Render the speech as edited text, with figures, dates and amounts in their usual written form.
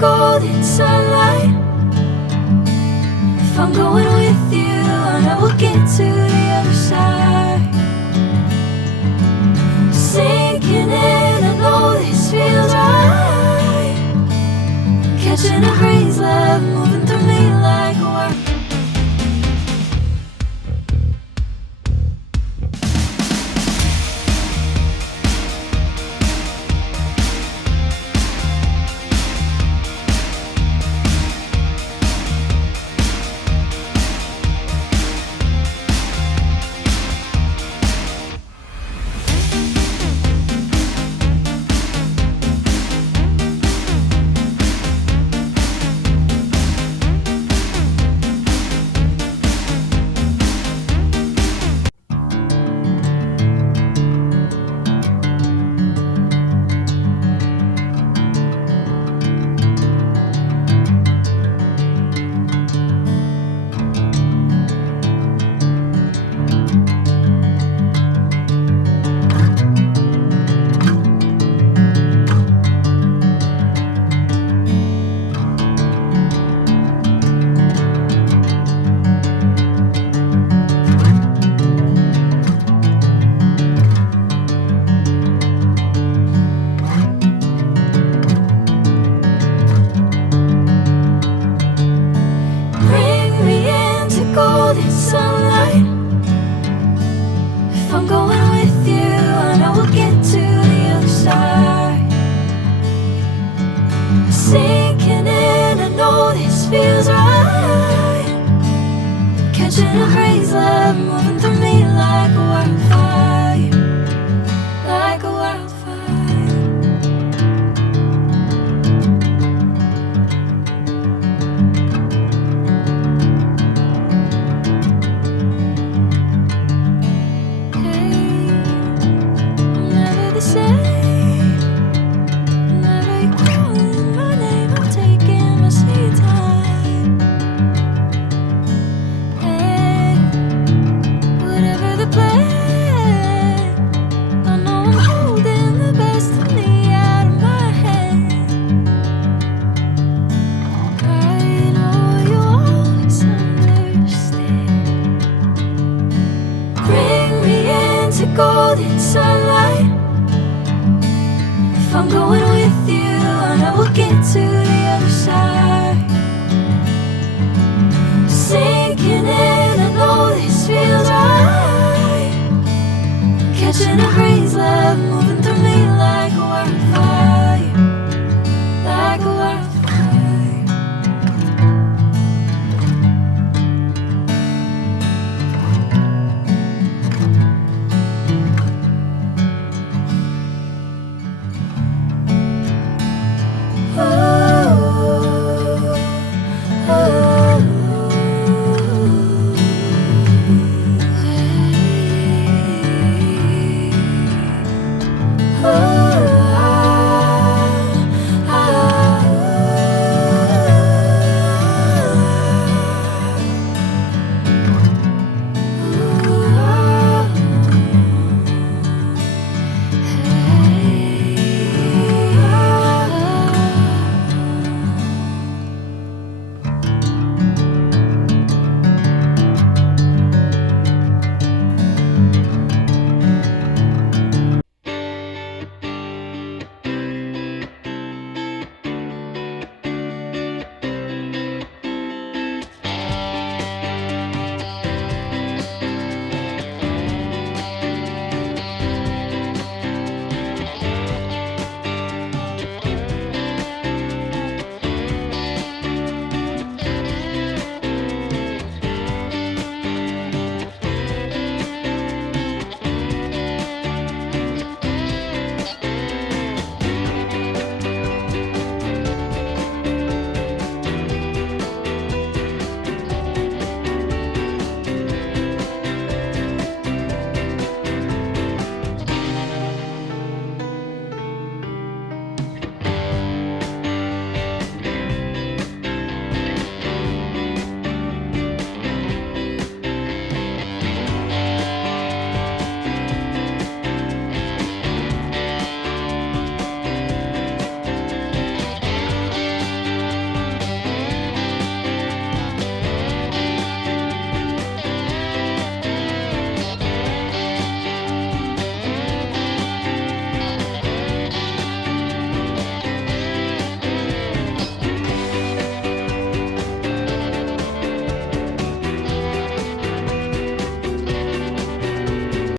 golden sunlight. If I'm going with you, I know we'll get to the other side. Sinking in, I know this feels right. Catching a breeze, love moving through me like a whirl. Golden sunlight. If I'm going with you, I know we'll get to the other side. Sinking in, I know this feels right. Catching a breeze, love moving through me like a wildfire, like a wildfire. Golden sunlight. If I'm going with you, I know we'll get to the other side. Sinking in, I know this feels right. Catching a breeze, love.